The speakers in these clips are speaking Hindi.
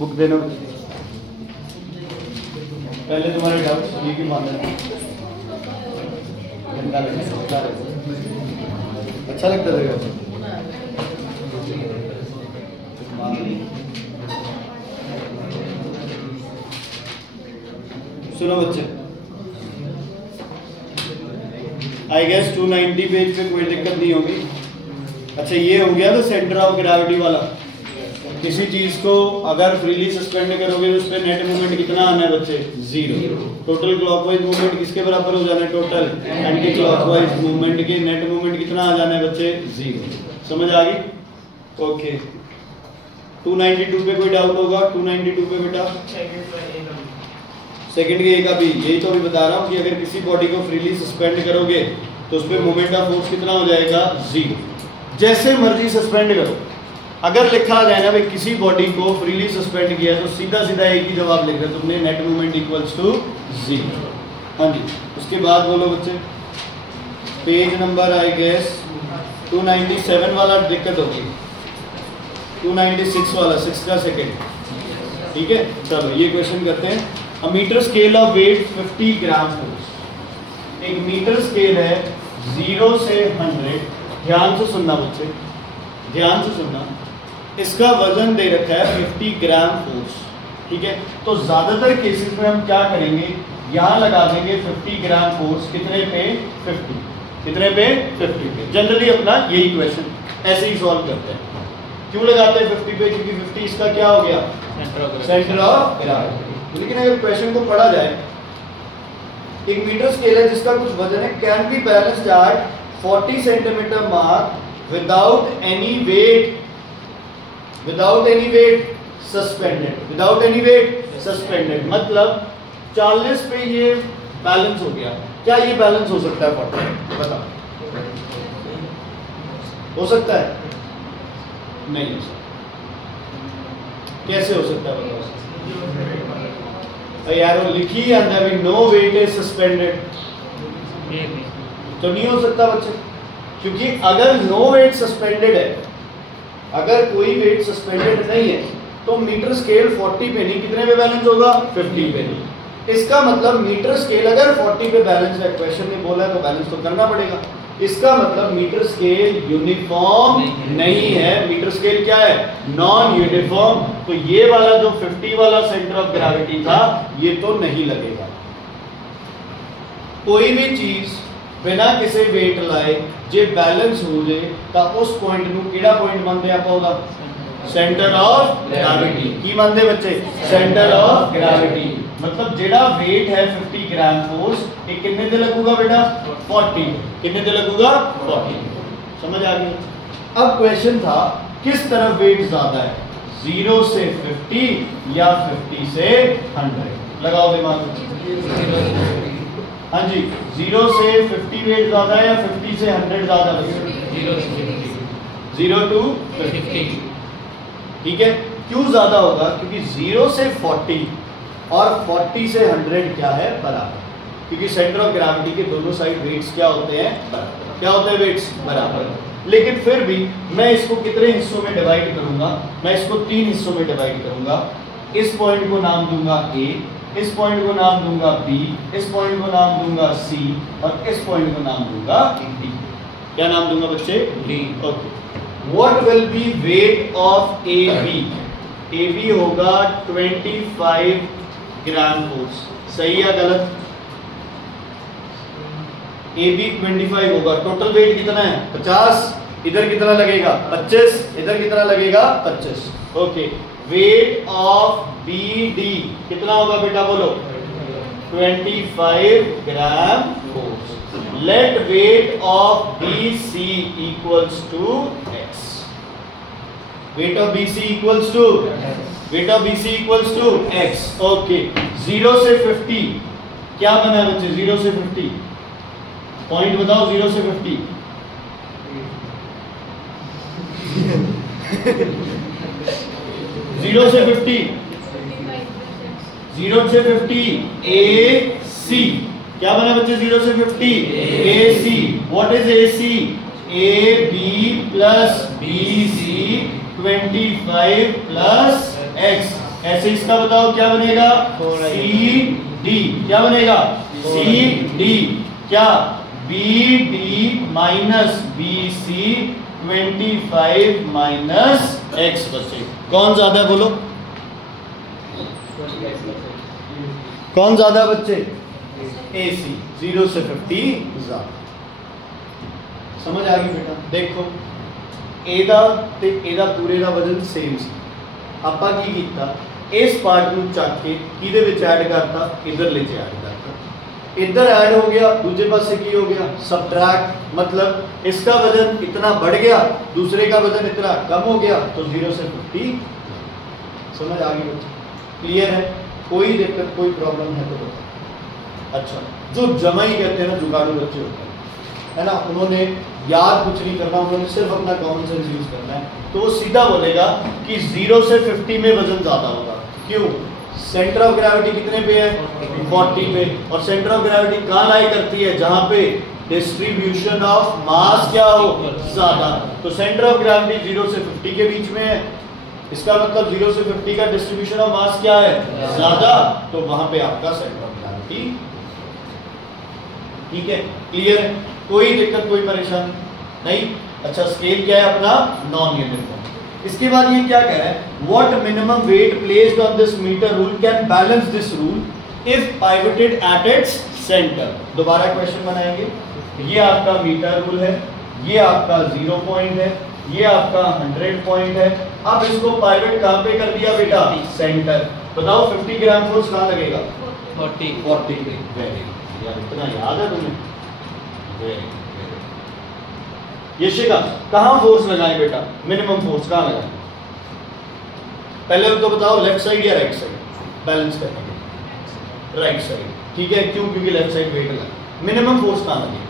बुक देना पहले तुम्हारे डाउट ये की मानना है अच्छा लगता था सुनो बच्चे आई गेस 290 पेज पे कोई दिक्कत नहीं होगी। अच्छा ये हो गया तो सेंटर ऑफ ग्रेविटी वाला। किसी चीज को अगर फ्रीली सस्पेंड करोगे तो उस पर नेट मूवमेंट कितना आना है बच्चे? जीरो। टोटल क्लॉकवाइज मूवमेंट किसके बराबर हो जाना है? टोटल एंटी क्लॉकवाइज मूवमेंट के नेट मूवमेंट कितना आ जाना है बच्चे? जीरो। समझ आ गई? ओके 292 पे कोई डाउट होगा? 292 पे बेटा सेकंड के ए का भी यही तो अभी बता रहा हूँ कि अगर किसी बॉडी को फ्रीली सस्पेंड करोगे तो उस पर मोमेंट ऑफ फोर्स कितना हो जाएगा? जीरो। जैसे मर्जी सस्पेंड करो, अगर लिखा जाए ना भाई किसी बॉडी को फ्रीली सस्पेंड किया तो सीधा सीधा एक ही जवाब लिख रहे तुमने, net movement equals to zero. हाँ जी, उसके बाद बोलो बच्चे पेज नंबर आई गेस 297 वाला दिक्कत होगी, 296 वाला 6 का सेकेंड। ठीक है, चलो ये क्वेश्चन करते हैं। A metre scale of weight 50 gram force. एक मीटर स्केल है 0 से 100। ध्यान से सुनना बच्चे, ध्यान से सुनना। इसका वजन दे रखा है 50 ग्राम फोर्स। ठीक है, तो ज्यादातर केसेस में हम क्या करेंगे, यहां लगा देंगे 50 ग्राम फोर्स कितने पे? 50। कितने पे? 50 पे। जनरली अपना यही क्वेश्चन ऐसे ही सॉल्व करते हैं। क्यों लगाते हैं 50 पे? क्योंकि 50 इसका क्या हो गया? Centre of gravity. लेकिन अगर क्वेश्चन को पढ़ा जाए, एक मीटर स्केल है जिसका कुछ वजन है, can be balanced at 40 centimetre mark without any weight, without any weight suspended, without any weight suspended. मतलब 40 पे ये बैलेंस हो गया। क्या ये बैलेंस हो सकता है 40? बताओ, हो सकता है? नहीं हो सकता। कैसे हो सकता है बताओ? यार वो लिखी ही अंदर भी नो वेट इज सस्पेंडेड, तो नहीं हो सकता बच्चे। क्योंकि अगर नो वेट सस्पेंडेड है, अगर कोई वेट सस्पेंडेड नहीं है तो मीटर स्केल 40 पे नहीं, कितने पे बैलेंस होगा? 50 पे नहीं। इसका मतलब मीटर स्केल अगर 40 पे बैलेंस है, क्वेश्चन ने बोला है तो बैलेंस तो करना पड़ेगा। इसका मतलब मीटर स्केल यूनिफॉर्म नहीं है। मीटर स्केल क्या है? Non uniform. तो ये वाला जो 50 वाला सेंटर ऑफ ग्रेविटी था ये तो नहीं लगेगा। कोई भी चीज बिना किसी वेट लाए जे बैलेंस हो जाए तो उस पॉइंट ਨੂੰ ਕਿਹੜਾ पॉइंट ਮੰਨਦੇ ਆਪਾਂ ਉਹਦਾ? Centre of gravity. की ਮੰਨਦੇ बच्चे? Centre of gravity. मतलब जेड़ा वेट है 50 ग्राम फोर्स ये कितने पे लगूगा बेटा? 40। कितने पे लगूगा? 40। समझ आ गई? अब क्वेश्चन था किस तरफ वेट ज्यादा है, 0 से 50 या 50 से 100? लगाओ दिमाग में। हाँ जी, 0 से 50 वेट ज्यादा है या 50 से 100 ज्यादा? 0 to 50। ठीक है, क्यों ज्यादा होगा? क्योंकि 0 से 40 और 40 से 100 क्या है? बराबर। क्योंकि सेंटर ऑफ ग्रेविटी के दोनों साइड वेट्स क्या होते हैं? बराबर। क्या होते हैं? वेट्स बराबर। लेकिन फिर भी मैं इसको कितने हिस्सों में डिवाइड करूंगा? मैं इसको 3 हिस्सों में डिवाइड करूंगा। इस पॉइंट को नाम दूंगा ए, इस पॉइंट को नाम दूंगा बी, इस पॉइंट को नाम दूंगा सी और इस पॉइंट को नाम दूंगा डी। क्या नाम दूंगा बच्चे? D. Okay, what will be weight of A B? A B होगा 25 ग्राम फोर्स। सही या गलत? ए बी 25 होगा। टोटल वेट कितना है? 50। इधर कितना लगेगा? 25। इधर कितना लगेगा? 25। Okay, weight of B D कितना होगा बेटा? बोलो। 25 gram force. Let weight of B C equals to x. Weight of B C equals to, weight of B C equals to x. Okay, 0 से 50 क्या बना है बच्चे? 0 से 50 पॉइंट बताओ। 0 से 50 0 से 50 0 से 50 ए सी क्या बना बच्चे? 0 से 50 A C. What is A C? A B plus B C 25 plus x. ऐसे इसका बताओ क्या बनेगा, सी डी, क्या बनेगा, सी डी, क्या B D minus B C 25 minus x बचे। कौन ज्यादा है बोलो, कौन ज्यादा बच्चे, ए सी, 0 से 50 ज्यादा। समझ आ गई बेटा। देखो ਇਹਦਾ ਤੇ ਇਹਦਾ ਪੂਰੇ ਦਾ ਵਜ਼ਨ ਸੇਮ ਸੀ, ਆਪਾਂ ਕੀ ਕੀਤਾ, ਇਸ ਪਾਰਟ ਨੂੰ ਚੱਕ ਕੇ ਕਿਹਦੇ ਵਿੱਚ ਐਡ ਕਰਤਾ, ਇਧਰਲੇ ਚ ਐਡ करता, इधर ऐड हो गया, दूसरे पास से की हो गया सबट्रैक्ट, मतलब इसका वजन इतना बढ़ गया, दूसरे का वजन इतना कम हो गया, तो 0 से 50। समझ आ गई बच्चे, क्लियर है, कोई दिक्कत कोई प्रॉब्लम है तो बताओ। अच्छा, जो जमाई कहते हैं ना, जुगाड़ू बच्चे होते हैं है ना, उन्होंने याद कुछ नहीं करना, उन्होंने सिर्फ अपना कॉमन सेंस यूज करना है, तो वो सीधा बोलेगा कि 0 से 50 में वजन ज्यादा होगा। क्यों, सेंटर ऑफ ग्रेविटी कितने पे है, 40 पे, और सेंटर ऑफ ग्रेविटी कहाँ लाई करती है, जहां पे डिस्ट्रीब्यूशन ऑफ मास क्या हो, ज्यादा। तो सेंटर ऑफ ग्रेविटी 0 से 50 के बीच में है, इसका मतलब 0 से 50 का डिस्ट्रीब्यूशन ऑफ मास क्या है, ज्यादा, तो वहां पे आपका सेंटर ऑफ ग्रेविटी। ठीक है, क्लियर है, कोई दिक्कत कोई परेशानी नहीं। अच्छा, स्केल क्या है अपना, नॉन यूनिफॉर्म। इसके बाद ये क्या कह रहा है, what minimum weight placed on this metre rule can balance this rule if pivoted at its centre. दोबारा क्वेश्चन बनाएंगे, ये आपका मीटर रूल है, ये आपका 0 पॉइंट है, ये आपका 100 पॉइंट है। अब इसको पाइवट कहां पे कर दिया बेटा, सेंटर। बताओ 50 ग्राम फोर्स कहां लगेगा, 40 पे। वेरी गुड यार, इतना याद है तुम्हें, वेरी गुड। ये शिका कहां फोर्स लगाएं बेटा, मिनिमम फोर्स कहां लगाएं, पहले तो बताओ लेफ्ट साइड या राइट साइड, बैलेंस करने के राइट साइड। ठीक है, क्यों, क्योंकि लेफ्ट साइड वेट लगा। मिनिमम फोर्स कहां लगे,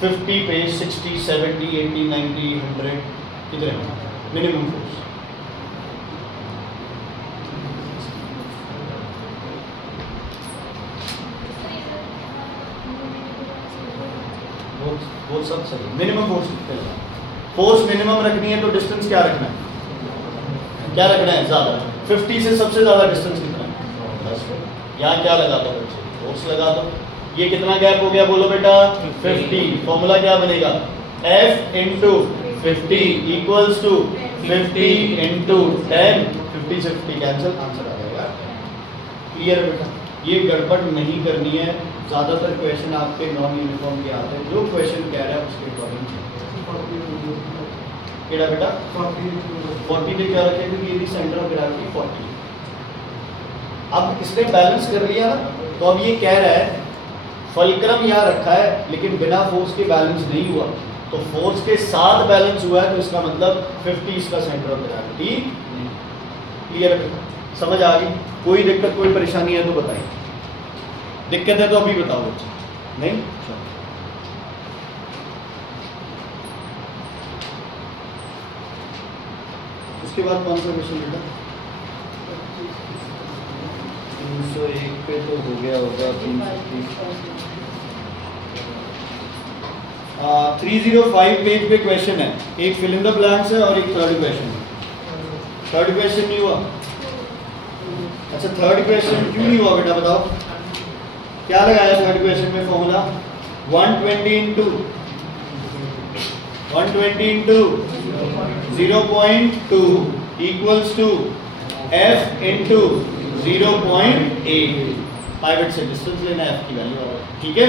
50 पे, 60, 70, 80, 90, 100, कितने मिनिमम फोर्स। वो सब सही, मिनिमम फोर्स कितना है, फोर्स मिनिमम रखनी है तो डिस्टेंस क्या रखना है, क्या रखना है, ज्यादा। 50 से सबसे ज्यादा डिस्टेंस कितना है, 10। यहाँ क्या लगा दो बच्चे, फोर्स लगा दो। ये कितना गैप हो गया बोलो बेटा, 50। फॉर्मूला क्या बनेगा, F into 50 equals to 50 into 10, 50 से 50 कैंसिल, आंसर आ जाएगा। क्लियर है बेटा, ये गड़बड़ नहीं करनी है। ज्यादातर क्वेश्चन आपके नॉन यूनिफॉर्म के आते हैं, जो क्वेश्चन कह रहा है उसके अकॉर्डिंग केड़ा बेटा 40 पे क्या रखे, क्योंकि यदि सेंटर ऑफ ग्रेविटी 40। अब इसने बैलेंस कर लिया ना, तो अब ये कह रहा है फलक्रम यहाँ रखा है लेकिन बिना फोर्स के बैलेंस नहीं हुआ, तो फोर्स के साथ बैलेंस हुआ है, तो इसका मतलब 50 इसका सेंटर ऑफ ग्रेविटी। क्लियर है, समझ आ गई, कोई दिक्कत कोई परेशानी है तो बताइए, दिक्कत है तो अभी बताओ बच्चे, नहीं। उसके बाद कौन सा क्वेश्चन बेटा, 301 पे तो हो गया होगा, 305 पेज पे क्वेश्चन है, एक फिल इन द ब्लैंक्स है और एक थर्ड क्वेश्चन है। थर्ड क्वेश्चन नहीं हुआ, अच्छा थर्ड क्वेश्चन क्यों नहीं हुआ बेटा बताओ, क्या लगाया थर्ड क्वेश्चन में formula, 120 into 0.2 equals to F into 0.8। Pivot से डिस्टेंस लेना है, F की वैल्यू। ठीक है,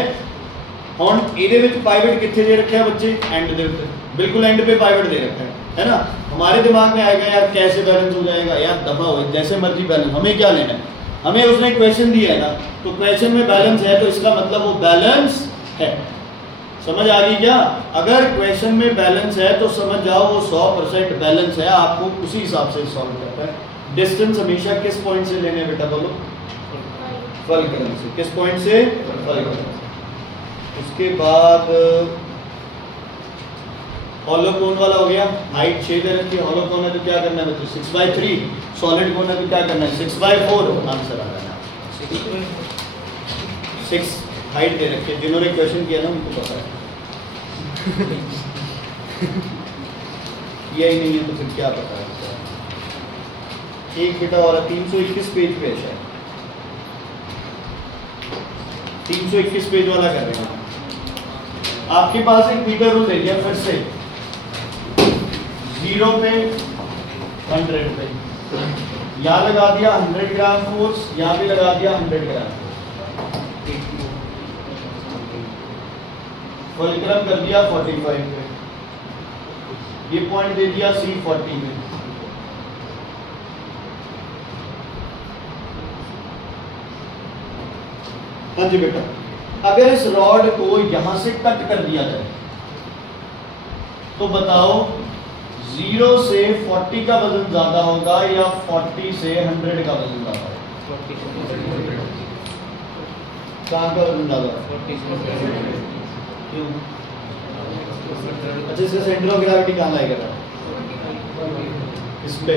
ਹੁਣ ਇਹਦੇ ਵਿੱਚ पाइवट कितने दे रखा है बच्चे, एंड दे उत्ते, बिल्कुल एंड पे पाइवट दे रखा है ना। हमारे दिमाग में आएगा यार कैसे बैलेंस हो जाएगा, यार दफा हो जैसे मर्जी बैलेंस, हमें क्या लेना है, हमें उसने क्वेश्चन दिया है ना, तो क्वेश्चन में बैलेंस है तो इसका मतलब वो बैलेंस है। समझ आ गई क्या, अगर क्वेश्चन में बैलेंस है तो समझ जाओ वो 100% बैलेंस है, आपको उसी हिसाब से सॉल्व करना है। डिस्टेंस हमेशा किस पॉइंट से लेने बेटा बोलो, फलक्रम से। किस पॉइंट से, फलक्रम। उसके बाद हॉलो कोन वाला हो गया, हाइट 6 दे रखी है, हॉलो कोन है तो क्या करना है बच्चों, 6/3, सॉलिड कोन है तो क्या करना है 6/4, आंसर आ जाना है 6 हाइट दे रखी है। जिन्होंने क्वेश्चन किया ना उनको पता है किया ही नहीं है तो फिर क्या पता है। एक बेटा वाला 321 पेज पे है शायद, 321 पेज वाला कर रहे हैं। आपके पास एक मीटर रूल दे दिया फिर से, 0 पे 100 पे, यहाँ लगा दिया 100 ग्राम फोर्स, यहाँ भी लगा दिया 100 ग्राम, फुलक्रम कर दिया 45 पे, ये पॉइंट दे दिया C40 में। हाँ जी बेटा, अगर इस रॉड को यहां से कट कर दिया जाए तो बताओ 0 से 40 का वजन ज्यादा होगा या 40 से 100 का वजन ज्यादा होगा? कहाँ का वजन ज्यादा? क्यों? अच्छा, इसका सेंटर ऑफ ग्रेविटी कहाँ लाएगा? इस पे।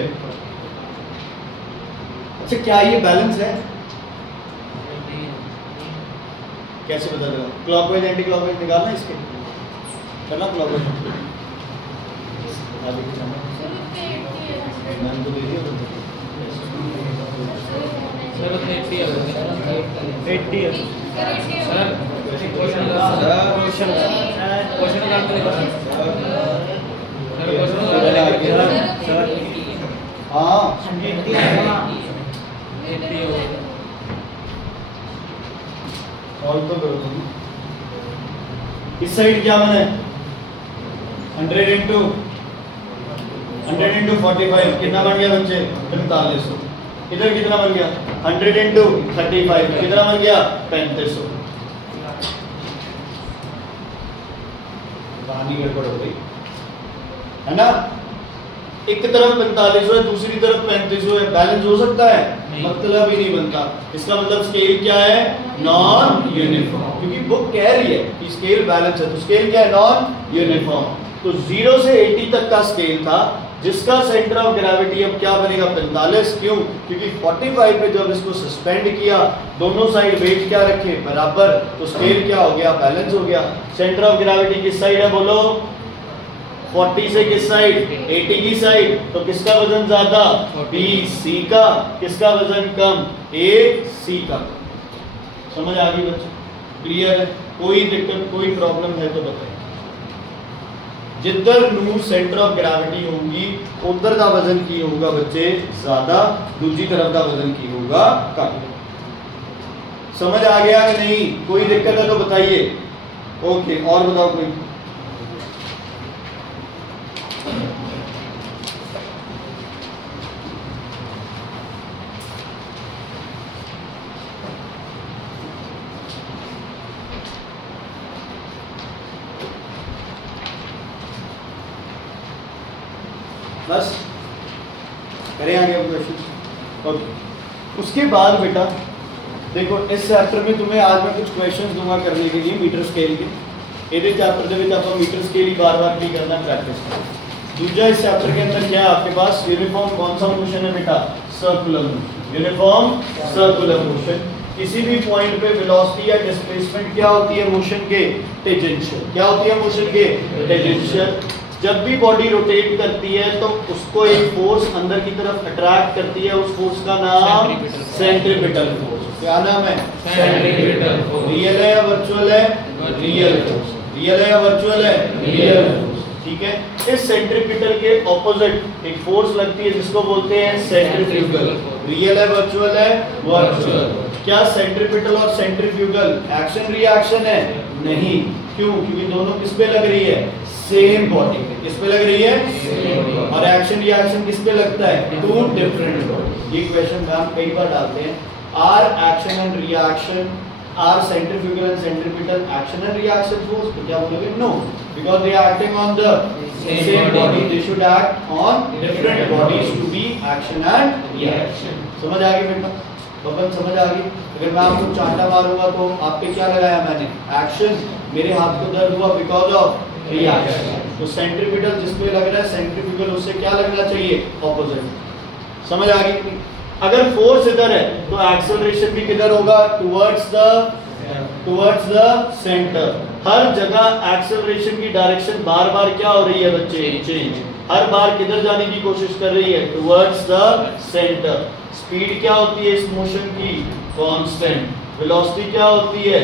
अच्छा, क्या ये बैलेंस है? कैसे पता चला? क्लॉकवाइज एंटी क्लॉकवाइज निकालना इसके, करना क्लॉकवाइज। मैंने तो दे दिया सर, 80 है सर, क्वेश्चन सॉल्व तो करो तुम। इस साइड क्या बना है? 100 इंटू 45 कितना बन गया बच्चे? 4500। इधर कितना बन गया? 100 इंटू 35 कितना बन गया? 3500। कहानी गड़बड़ हो गई है ना? एक तरफ 4500 है, दूसरी तरफ 3500 है, बैलेंस हो सकता है? मतलब ही नहीं बनता। इसका मतलब स्केल क्या है? नॉन यूनिफॉर्म, क्योंकि बुक कह रही है कि स्केल बैलेंस है, तो स्केल क्या है? Non uniform. तो 0 से 80 तक का स्केल था, जिसका सेंटर ऑफ ग्रेविटी अब क्या बनेगा? 45। क्यों? क्योंकि 45 पे जब इसको सस्पेंड किया, दोनों साइड वेट क्या रखे? बराबर, तो स्केल क्या हो गया? बैलेंस हो गया। सेंटर ऑफ ग्रेविटी किस साइड है बोलो? 40 से किस साइड? 80 की साइड। तो किसका वजन ज्यादा? B C का। किसका वजन कम? A C का। समझ आ गई बच्चों? क्लियर है? कोई दिक्कत, कोई प्रॉब्लम है तो बताइए। जिधर नू सेंटर ऑफ ग्रेविटी होगी उधर का वजन की होगा बच्चे ज्यादा, दूसरी तरफ का वजन की होगा कम। समझ आ गया कि नहीं? कोई दिक्कत है तो बताइए। ओके, और बताओ कोई। बस करें आगे क्वेश्चन। ओके, उसके बाद बेटा देखो, इस चैप्टर में तुम्हें आज मैं कुछ क्वेश्चंस दूंगा करने के लिए मीटर स्केल के। ये चैप्टर के विच आप मीटर स्केल ही बार-बार नहीं करना, प्रैक्टिस करो। दूसरा, इस चैप्टर के अंदर क्या है आपके पास? यूनिफॉर्म कौन सा मोशन है बेटा? Circular motion. Uniform circular motion. किसी भी पॉइंट पे वेलोसिटी या डिस्प्लेसमेंट क्या होती है मोशन के? टेंजेंशियल। क्या होती है मोशन के? टेंजेंशियल। जब भी बॉडी रोटेट करती है तो उसको एक फोर्स अंदर की तरफ अट्रैक्ट करती है, उस फोर्स का नाम सेंट्रीपिटल फोर्स। क्या नाम है? Centripetal force. रियल है या वर्चुअल है? Real force. रियल है या वर्चुअल है? Real force. ठीक है। इस सेंट्रीपिटल के ऑपोजिट एक फोर्स लगती है जिसको बोलते हैं सेंट्रीफ्यूगल। रियल है वर्चुअल है? वर्चुअल। क्या सेंट्रीपिटल और सेंट्रीफ्यूगल एक्शन रिएक्शन है? नहीं। क्यों? क्योंकि दोनों किस पे लग रही है? सेम बॉडी पे। किस पे लग रही है? और एक्शन रिएक्शन किस पे लगता है? To different body. ये क्वेश्चन हम कई बार डालते हैं। Are action and reaction, are centrifugal and centripetal action and reaction force? तो क्या बोलोगे? No, because they are acting on the same body, they should act on different bodies to be action and reaction. समझ आ गई बेटा? बबन समझ आ गई? अगर मैं आपको चांटा मारूंगा तो आप पे क्या लगाया मैंने? एक्शन। मेरे हाथ को दर्द हुआ बिकॉज ऑफ रिएक्शन। तो सेंट्रीपिटल जिस पे लग रहा है सेंट्रीफ्यूगल उससे क्या लगना चाहिए? ऑपोजिट। समझ आ गई? अगर फोर्स इधर है तो एक्सेलरेशन भी किधर होगा? Towards the centre. हर जगह एक्सेलरेशन की डायरेक्शन बार बार क्या हो रही है बच्चे? चेंज। हर बार किधर जाने की कोशिश कर रही है? Towards the centre. स्पीड क्या होती है इस मोशन की? कांस्टेंट। वेलोसिटी क्या होती है?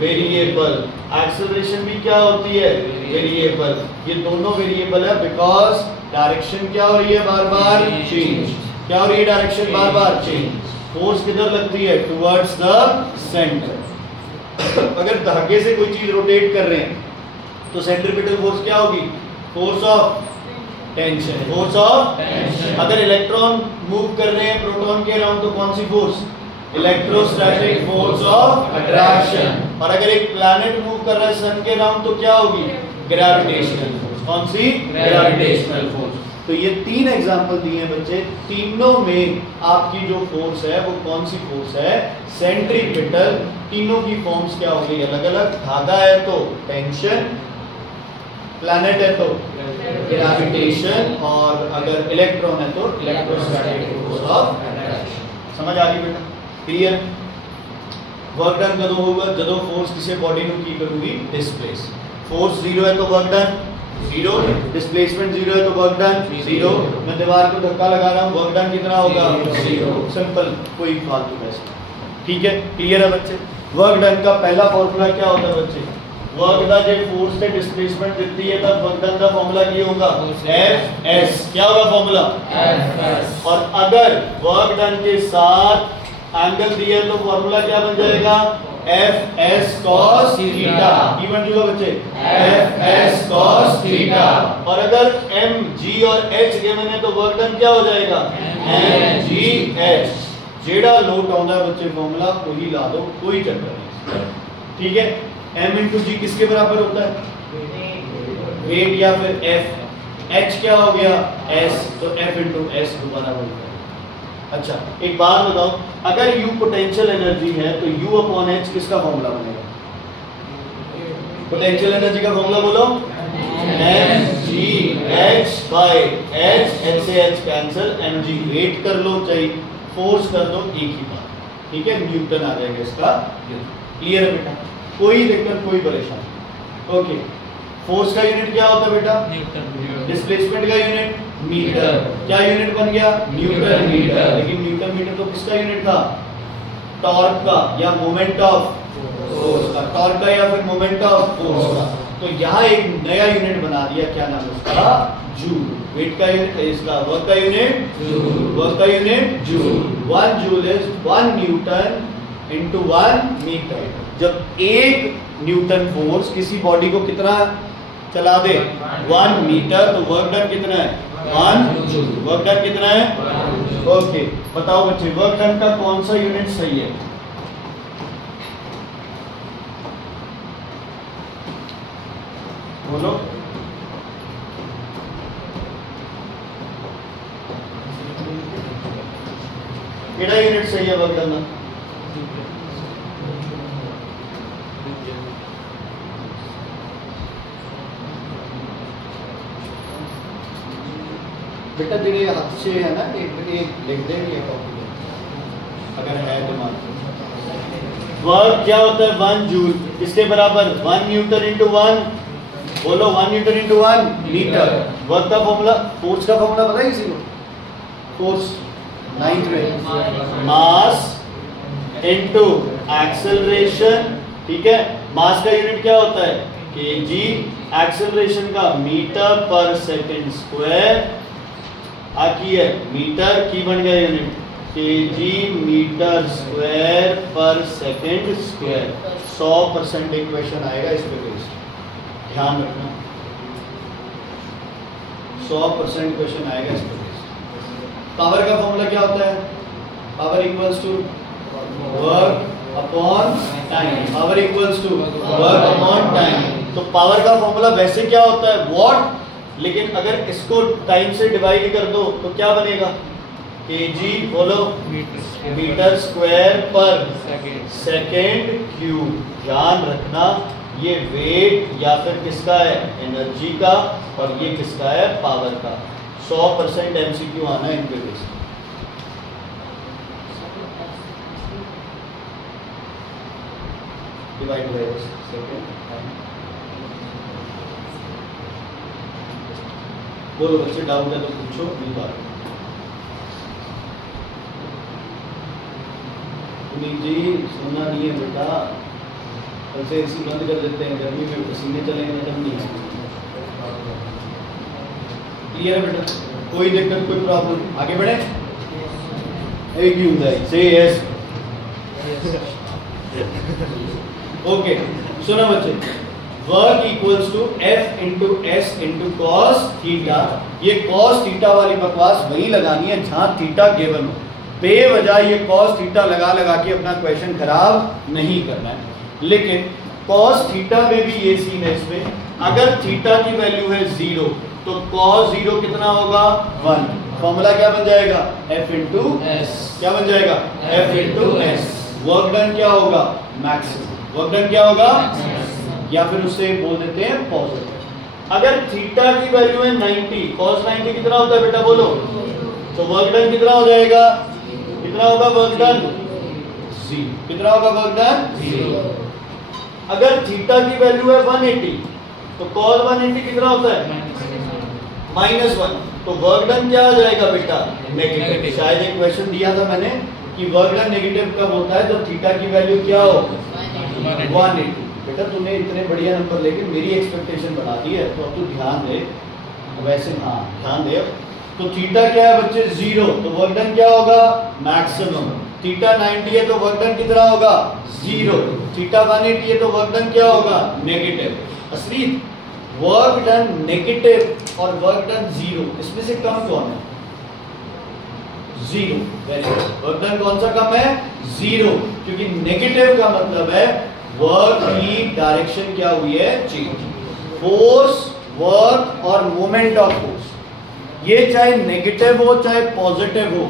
वेरिएबल। एक्सेलरेशन भी क्या होती है? वेरिएबल। ये दोनों वेरिएबल है बिकॉज डायरेक्शन क्या हो रही है? बार बार चेंज। क्या हो रही है? डायरेक्शन बार बार चेंज। फोर्स किधर लगती है? Towards the centre. अगर धागे से कोई चीज रोटेट कर रहे हैं तो सेंट्रीपिटल फोर्स क्या होगी? Force of tension. Force of tension. अगर इलेक्ट्रॉन मूव कर रहे हैं प्रोटॉन के अराउंड तो कौन सी force? Electrostatic force of attraction. और अगर एक प्लैनेट मूव कर रहा है सन के अराउंड तो क्या होगी? Gravitational force. कौन सी? Gravitational force. तो ये 3 एग्जांपल दिए हैं बच्चे, तीनों में आपकी जो फोर्स है वो कौन सी फोर्स है? सेंट्रीपिटल। तीनों की फॉर्म्स क्या हो गई? अलग अलग। धागा है तो टेंशन, प्लैनेट है तो ग्रेविटेशन, और अगर इलेक्ट्रॉन है तो इलेक्ट्रोस्टैटिक फोर्स ऑफ अट्रैक्शन। समझ आ गई बेटा? क्लियर? वर्क डन कदों होगा? जदों फोर्स किसी बॉडी ਨੂੰ ਕੀ ਕਰੂਗੀ? डिस्प्लेस। फोर्स 0 है तो वर्क डन 0, डिस्प्लेसमेंट 0 है तो वर्क डन 0। मैं दीवार को धक्का लगा रहा हूं, वर्क डन कितना होगा? 0। सिंपल, कोई फालतू वैसे। ठीक है? क्लियर है बच्चे? वर्क डन का पहला फार्मूला क्या होता है बच्चे? वर्क दा जे फोर्स से डिस्प्लेसमेंट दिखती है तब वर्क डन का फार्मूला क्या होगा? Fs। क्या होगा फार्मूला? Fs। और अगर वर्क डन के साथ एंगल दिया तो फार्मूला क्या बन जाएगा? Fs cos theta. ये बन जाएगा बच्चे Fs cos थीटा। और अगर m, g और h गिवन है तो वर्क डन क्या हो जाएगा? mgh। जेड़ा लोट आਉਂਦਾ है बच्चे फार्मूला कोई ला दो, कोई चक्कर नहीं। ठीक है? m इंटू जी किसके बराबर होता है? वेट या फिर f। h क्या हो गया? s, तो f इंटू s दोबारा होता है। अच्छा एक बात बताओ, अगर u पोटेंशियल एनर्जी है तो u अपॉन h किसका फॉर्मूला बनेगा? पोटेंशियल एनर्जी का फॉर्मूला बोलो। mgh by h। h से h कैंसिल, mg वेट कर लो चाहे फोर्स कर दो, एक ही बात। ठीक है? न्यूटन आ जाएगा इसका। क्लियर है बेटा? कोई दिक्कत, कोई परेशानी? ओके। फोर्स का यूनिट क्या होता है बेटा? न्यूटन। डिस्प्लेसमेंट का यूनिट? मीटर। क्या यूनिट बन गया? Newton metre. लेकिन न्यूटन मीटर तो किसका यूनिट था? टॉर्क का या मोमेंट ऑफ फोर्स का। टॉर्क का या फिर मोमेंट ऑफ फोर्स का। तो यहाँ एक नया यूनिट बना दिया, क्या नाम है उसका? जूल। वेट का यूनिट है इसका, वर्क का यूनिट जूल। वर्क का unit joule. 1 joule is 1 newton into 1 metre. जब एक न्यूटन फोर्स किसी बॉडी को कितना चला दे? 1 मीटर, तो वर्क डन कितना है? 1 जूल। वर्क डन कितना है? ओके बताओ बच्चे, वर्क डन का कौन सा यूनिट सही है? बोलो। केड़ा यूनिट सही है वर्क डन का? बेटा तेरे हाथ से है ना, एक लिख देंगे कॉपी अगर है तुम्हारे। वर्क क्या होता है? 1 जूल। इसके बराबर 1 न्यूटन इंटू 1। बोलो 1 न्यूटन इंटू 1 मीटर। वर्क का फॉर्मूला, फोर्स का फॉर्मूला पता है किसी को? फोर्स 9th में मास इंटू एक्सेलरेशन। ठीक है? मास का यूनिट क्या होता है? केजी। एक्सेलरेशन का मीटर पर सेकंड स्क्वायर। आकी है मीटर की बन गया यूनिट केजी मीटर स्क्वायर पर सेकंड स्क्वायर। 100% इक्वेशन आएगा इस पे बेस्ड, ध्यान रखना। 100% क्वेश्चन आएगा इस पे बेस्ड। पावर का फॉर्मूला क्या होता है? Power equals to work upon time. Power equals to work upon time. तो पावर का फॉर्मूला वैसे क्या होता है? वॉट। लेकिन अगर इसको टाइम से डिवाइड कर दो तो क्या बनेगा? केजी। बोलो मीटर स्क्वायर पर सेकेंड क्यूब। ध्यान रखना ये वेट या फिर किसका है? एनर्जी का। और ये किसका है? पावर का। 100% एमसीक्यू आना है इनके बेस। Divide by second. बोलो बच्चे, डाउट है तो पूछो, नहीं बात। जी सुनना नहीं है बेटा, कल से एसी बंद कर देते हैं, गर्मी में पसीने चलेंगे तब नहीं है। क्लियर है बेटा? कोई दिक्कत, कोई प्रॉब्लम? आगे बढ़े। एक ही होता है, से यस। ओके, सुनो बच्चे, work equals to F into S into cos theta. ये कॉस थीटा वाली बकवास वही लगानी है जहां थीटा गिवन हो। बेवजह ये कॉस थीटा लगा लगा के अपना क्वेश्चन खराब नहीं करना है। लेकिन कॉस थीटा में भी ये सीन है, इसमें अगर थीटा की वैल्यू है 0 तो कॉस 0 कितना होगा? 1। फॉर्मूला क्या बन जाएगा? F into S. क्या बन जाएगा? F into S. Work done क्या होगा? मैक्सिमम। वर्क डन क्या होगा? या फिर उससे बोल देते हैं पॉजिटिव। अगर थीटा की वैल्यू है 90, कॉस 90 कितना होता है बेटा बोलो? तो वर्क डन कितना हो जाएगा? कितना होगा वर्क डन? 0। कितना होगा वर्क डन? 0। अगर थीटा की वैल्यू है 180 तो कॉस 180 कितना होता है? -1। तो वर्क डन क्या हो जाएगा बेटा? नेगेटिव। शायद एक क्वेश्चन दिया था मैंने कि वर्क डन नेगेटिव कब होता है? जब थीटा की वैल्यू क्या हो? 180। बेटा तूने इतने बढ़िया नंबर लेके मेरी एक्सपेक्टेशन बढ़ा दी है, तो अब तू ध्यान दे। वैसे हाँ ध्यान दे। तो थीटा क्या है बच्चे? 0। तो वर्क डन क्या होगा? मैक्सिमम। थीटा 90 है तो वर्क डन कितना होगा? 0। थीटा 180 है तो वर्क डन क्या होगा? नेगेटिव। असली वर्क डन नेगेटिव और वर्क डन 0, इसमें से कम कौन है? 0। वर्क डन कौन सा कम है? 0, क्योंकि नेगेटिव का मतलब है वर्क की डायरेक्शन क्या हुई है? चेंज। फोर्स, वर्क और मोमेंट ऑफ फोर्स, ये चाहे नेगेटिव हो चाहे पॉजिटिव हो,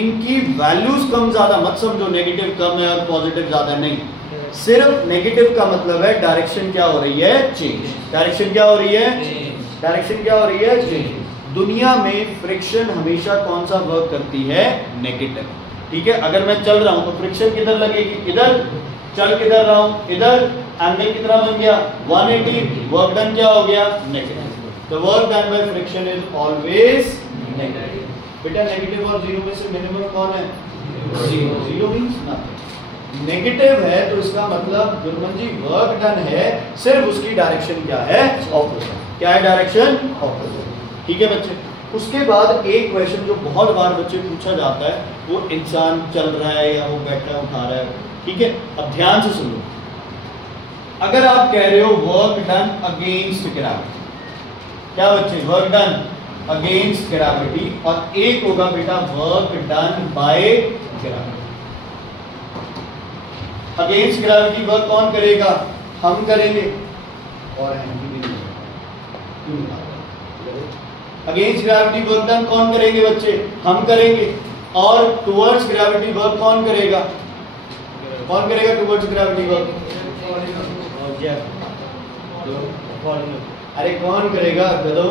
इनकी वैल्यूज कम ज्यादा मत समझो। नेगेटिव कम है और पॉजिटिव ज्यादा नहीं। सिर्फ नेगेटिव का मतलब है डायरेक्शन क्या हो रही है? चेंज। डायरेक्शन क्या हो रही है? डायरेक्शन क्या हो रही है? चेंज। दुनिया में फ्रिक्शन हमेशा कौन सा वर्क करती है? नेगेटिव। ठीक है, अगर मैं चल रहा हूं तो फ्रिक्शन किधर लगेगी? इधर। चल किधर रहा हूं? इधर। एंगल कितना बन गया? 180। वर्क डन क्या हो गया? Negative. The work done by friction is always negative. बेटा नेगेटिव और 0 में से मिनिमम कौन है? 0। 0 मींस नथिंग। नेगेटिव है तो इसका मतलब गुरमन जी वर्क डन है, सिर्फ उसकी डायरेक्शन क्या है? ऑपोजिट। क्या है डायरेक्शन? ऑपोजिट। ठीक है बच्चे। उसके बाद एक क्वेश्चन जो बहुत बार बच्चे पूछा जाता है, वो इंसान चल रहा है या वो बैठा उठा रहा है। ठीक है, अब ध्यान से सुनो। अगर आप कह रहे हो वर्क डन अगेंस्ट ग्रेविटी, क्या बच्चे? वर्क डन अगेंस्ट ग्रेविटी, और एक होगा बेटा work done by gravity. Against gravity work कौन करेगा? हम करेंगे। और अगेंस्ट ग्रेविटी वर्क डन कौन करेंगे बच्चे? हम करेंगे। और टुवर्ड्स ग्रेविटी वर्क कौन करेगा? कौन करेगा टुवर्ड्स ग्रेविटी वर्क? अरे कौन करेगा गधो?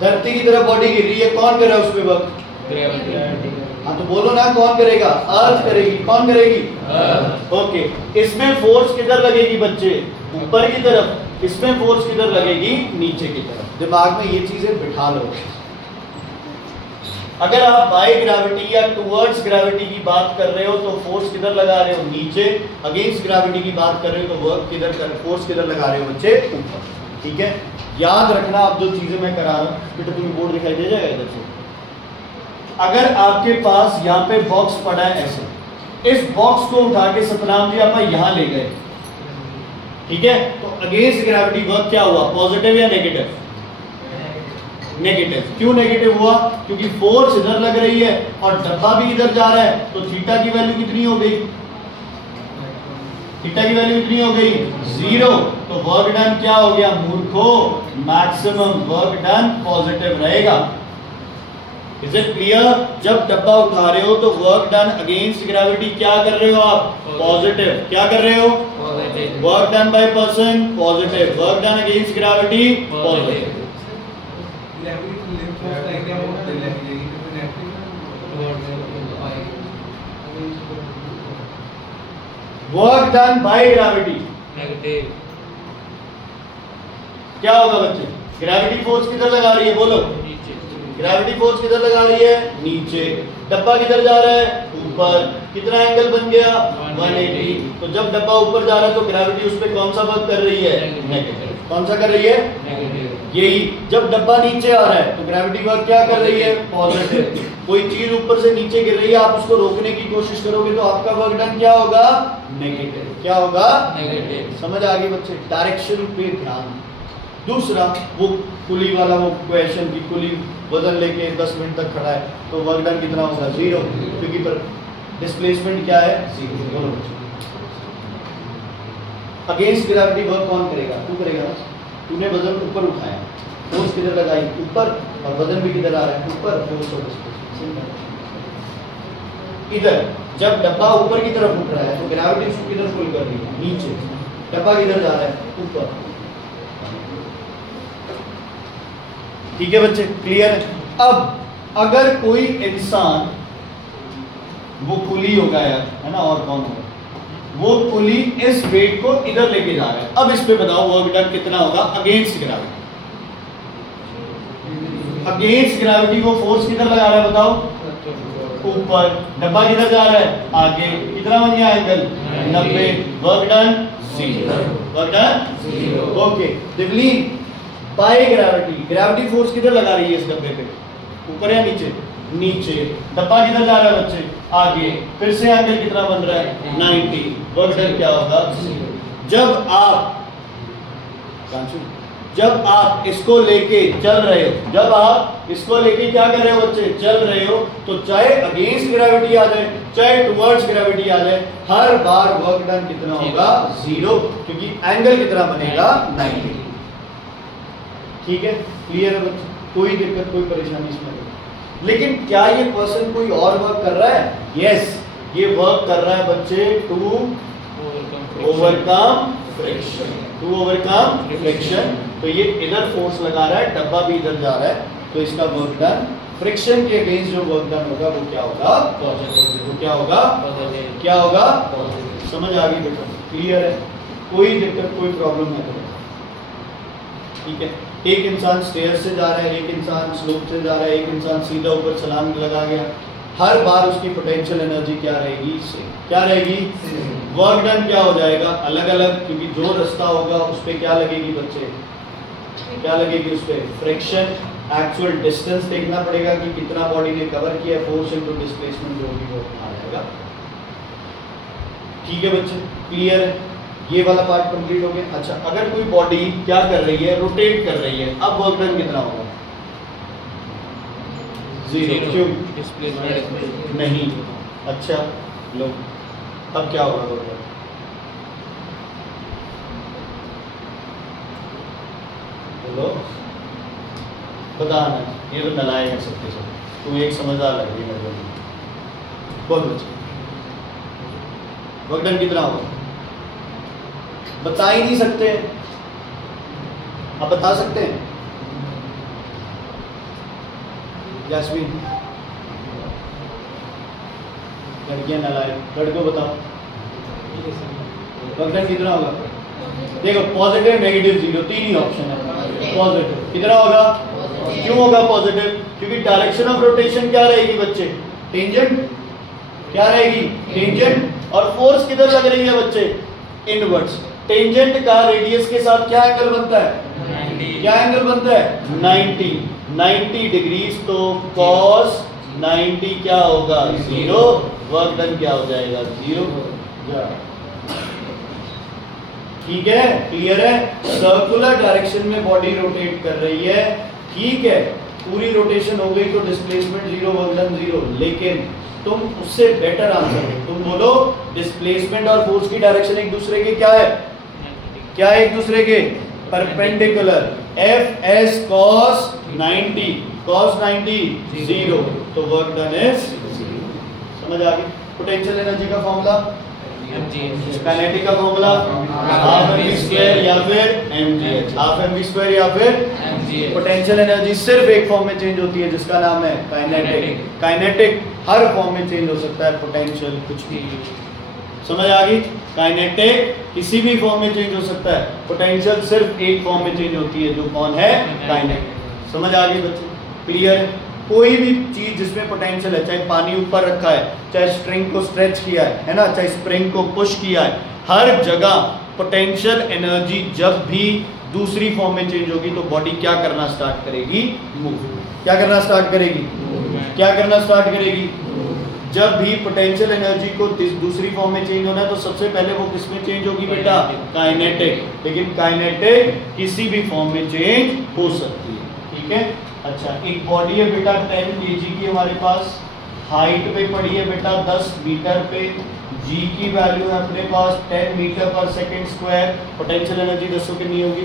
धरती की तरफ बॉडी गिर रही है, कौन कर रहा है उस पे वर्क? ग्रेविटी। हाँ तो बोलो ना, कौन करेगा? अर्थ करेगी। कौन करेगी? अर्थ। ओके, इसमें फोर्स किधर लगेगी बच्चे? ऊपर की तरफ। इसमें फोर्स किधर लगेगी? नीचे की तरफ। दिमाग में ये चीजें बिठा लो। अगर आप बाय ग्रेविटी या टुवर्ड्स ग्रेविटी की बात कर रहे हो तो फोर्स किधर लगा रहे हो? नीचे। अगेंस्ट ग्रेविटी की बात कर रहे हो तो वर्क किधर कर, फोर्स किधर लगा रहे हो बच्चे? ऊपर। ठीक है, याद रखना। आप जो चीजें मैं करा रहा हूं बेटा, तुम्हें बोर्ड दिखाई दे जाएगा इधर से। अगर आपके पास यहाँ पे बॉक्स पड़ा है ऐसे, इस बॉक्स को उठा के सतनाम जी आप यहां ले गए, ठीक है, तो अगेंस्ट ग्रेविटी वर्क क्या हुआ? पॉजिटिव या नेगेटिव? नेगेटिव। क्यों नेगेटिव हुआ? क्योंकि फोर्स इधर लग रही है और डब्बा भी इधर जा रहा है, तो थीटा की वैल्यू कितनी हो गई? थीटा की वैल्यू कितनी हो गई? 0। तो वर्क डन क्या हो गया मूर्खो? मैक्सिमम। वर्क डन पॉजिटिव रहेगा। Is it clear? जब डब्बा उठा रहे हो तो वर्क डन अगेंस्ट ग्रेविटी क्या कर रहे हो आप? पॉजिटिव। क्या कर रहे हो? Work done by person positive. Work done against gravity positive. Work done by gravity negative. क्या होगा बच्चे? ग्रेविटी फोर्स किधर लगा रही है बोलो? ग्रेविटी फोर्स किधर लगा रही है? नीचे। डब्बा किधर जा रहा है? ऊपर। कितना एंगल बन गया? 180। तो जब डब्बा ऊपर जा रहा है तो ग्रेविटी उस पर कौन सा वर्क कर रही है? नेगेटिव। कौन सा कर रही है? नेगेटिव। यही जब डब्बा नीचे आ रहा है तो ग्रेविटी वर्क क्या कर रही है? पॉजिटिव। कोई चीज ऊपर से नीचे गिर रही है, आप उसको रोकने की कोशिश करोगे तो आपका वर्क डन क्या होगा? नेगेटिव। क्या होगा? नेगेटिव। समझ आ गई बच्चे? डायरेक्शन पे ध्यान। दूसरा वो कुली वाला वो क्वेश्चन की कुली वजन लेके 10 मिनट तक खड़ा है तो वर्क डन कितना होगा? 0, क्योंकि पर डिस्प्लेसमेंट क्या है? 0। अगेंस्ट ग्रेविटी वर्क कौन करेगा? तू करेगा ना। तूने वजन ऊपर उठाया, फोर्स किधर लगाई? ऊपर, और वजन भी किधर आ रहा है? ऊपर। फोर्स और डिस्प्लेसमेंट इधर। जब डब्बा ऊपर की तरफ उठ रहा है तो ग्रेविटी उसको किधर पुल कर रही है? नीचे। डब्बा किधर जा रहा है? ऊपर। ठीक है बच्चे, क्लियर है? अब अगर कोई इंसान, वो कुली होगा यार, है ना, और कौन होगा, वो कुली इस वेट को इधर लेके जा रहा है। अब इस पे बताओ वर्क डन कितना होगा अगेंस्ट ग्रेविटी? अगेंस्ट ग्रेविटी वो फोर्स किधर लगा रहा है बताओ? ऊपर। डब्बा किधर जा रहा है? आगे। कितना बन गया angle? 90। Work done 0। Work done 0। Okay दिवलीन, बाय ग्रेविटी, ग्रेविटी फोर्स किधर लगा रही है इस डब्बे पे? ऊपर या नीचे? नीचे। डब्बा किधर जा रहा है बच्चे? आगे। फिर से एंगल कितना बन रहा है? 90। वर्क डन क्या होगा? 0। जब आप इसको लेके चल रहे हो, जब आप इसको लेके क्या कर रहे हो बच्चे? चल रहे हो, तो चाहे अगेंस्ट ग्रेविटी आ जाए चाहे टुवर्ड्स ग्रेविटी आ जाए, हर बार वर्क डन कितना होगा? 0, क्योंकि एंगल कितना बनेगा? 90। ठीक है, क्लियर है बच्चे? कोई दिक्कत, कोई परेशानी इसमें नहीं। लेकिन क्या ये पर्सन कोई और वर्क कर रहा है? यस, ये वर्क कर रहा है बच्चे to overcome friction. To overcome friction. तो ये इधर फोर्स लगा रहा है, डब्बा भी इधर जा रहा है, तो इसका वर्क डन फ्रिक्शन के अगेंस्ट जो वर्क डन होगा वो क्या होगा? पॉजिटिव। वो क्या होगा? क्या होगा? पॉजिटिव। समझ आ गई बेटा? क्लियर है? कोई दिक्कत, कोई प्रॉब्लम नहीं? ठीक है, एक इंसान स्टेयर से जा रहा है, एक इंसान स्लोप से जा रहा है, एक इंसान सीधा ऊपर छलांग लगा गया, हर बार उसकी पोटेंशियल एनर्जी क्या रहेगी? सेम। क्या रहेगी? वर्क डन क्या हो जाएगा? अलग अलग, क्योंकि जो रास्ता होगा उस पर क्या लगेगी बच्चे? क्या लगेगी उस पर? फ्रिक्शन। एक्चुअल डिस्टेंस देखना पड़ेगा कि कितना बॉडी ने कवर किया, फोर्स इनटू डिस्प्लेसमेंट जो भी वो आ जाएगा। ठीक है बच्चे, क्लियर है? ये वाला पार्ट कंप्लीट हो गया। अच्छा, अगर कोई बॉडी क्या कर रही है? रोटेट कर रही है, अब वर्क डन कितना होगा? 0। क्यों? डिस्प्लेसमेंट नहीं। अच्छा लो, अब क्या होगा वर्क डन? बोलो, बताना। ये तो नलायक है सबके सब, तुम एक समझदार लग रही है। बोल बच्चे, वर्क डन कितना होगा? बता ही नहीं सकते, आप बता सकते हैं? जैस्मीन, लड़कियां नालायक, लड़कों बताओ वर्क डन कितना होगा? देखो, पॉजिटिव, नेगेटिव, 0, तीन ही ऑप्शन है। पॉजिटिव कितना होगा? क्यों होगा पॉजिटिव? क्योंकि डायरेक्शन ऑफ रोटेशन क्या रहेगी बच्चे? टेंजेंट। क्या रहेगी? टेंजेंट। और फोर्स किधर लग रही है बच्चे? इनवर्ड्स। टेंजेंट का रेडियस के साथ क्या एंगल बनता है? 90। क्या एंगल बनता है? 90 डिग्रीज। तो cos 90 क्या होगा? 0। वर्क डन क्या हो जाएगा? 0। ठीक है, क्लियर है? सर्कुलर डायरेक्शन में बॉडी रोटेट कर रही है, ठीक है, पूरी रोटेशन हो गई तो डिस्प्लेसमेंट 0, वर्क डन 0। लेकिन तुम उससे बेटर आंसर दो, तुम बोलो डिस्प्लेसमेंट और फोर्स की डायरेक्शन एक दूसरे के क्या है? क्या है एक दूसरे के? Perpendicular. F S cos 90, cos 90 0, तो वर्क डन इज 0। समझ आ गई? पोटेंशियल एनर्जी का फॉर्मूला, काइनेटिक का फॉर्मूला हाफ mv स्क्वायर या फिर mgh, हाफ mv स्क्वायर या फिर mgh। पोटेंशियल एनर्जी सिर्फ एक फॉर्म में चेंज होती है जिसका नाम है काइनेटिक। काइनेटिक हर फॉर्म में चेंज हो सकता है, पोटेंशियल कुछ भी। समझ आ गई? काइनेटिक किसी भी फॉर्म में चेंज हो सकता है, पोटेंशियल सिर्फ एक फॉर्म में चेंज होती है, जो कौन है? काइनेटिक। समझ आ गई बच्चों? क्लियर? कोई भी चीज जिसमें पोटेंशियल है, चाहे पानी ऊपर रखा है, चाहे स्ट्रिंग को स्ट्रेच किया है ना, चाहे स्प्रिंग को पुश किया है, हर जगह पोटेंशियल एनर्जी जब भी दूसरी फॉर्म में चेंज होगी तो बॉडी क्या करना स्टार्ट करेगी? मूव। क्या करना स्टार्ट करेगी? क्या करना स्टार्ट करेगी? जब भी पोटेंशियल एनर्जी को दूसरी फॉर्म में चेंज होना है तो सबसे पहले वो किस में चेंज होगी बेटा? काइनेटिक। लेकिन काइनेटिक किसी भी फॉर्म में चेंज हो सकती है, ठीक है? अच्छा, एक बॉडी है बेटा 10 kg की हमारे पास, हाइट पे पड़ी है बेटा 10 मीटर पे, जी की वैल्यू है अपने पास 10 मीटर पर सेकेंड स्क्वायर, पोटेंशियल एनर्जी दसो कितनी होगी?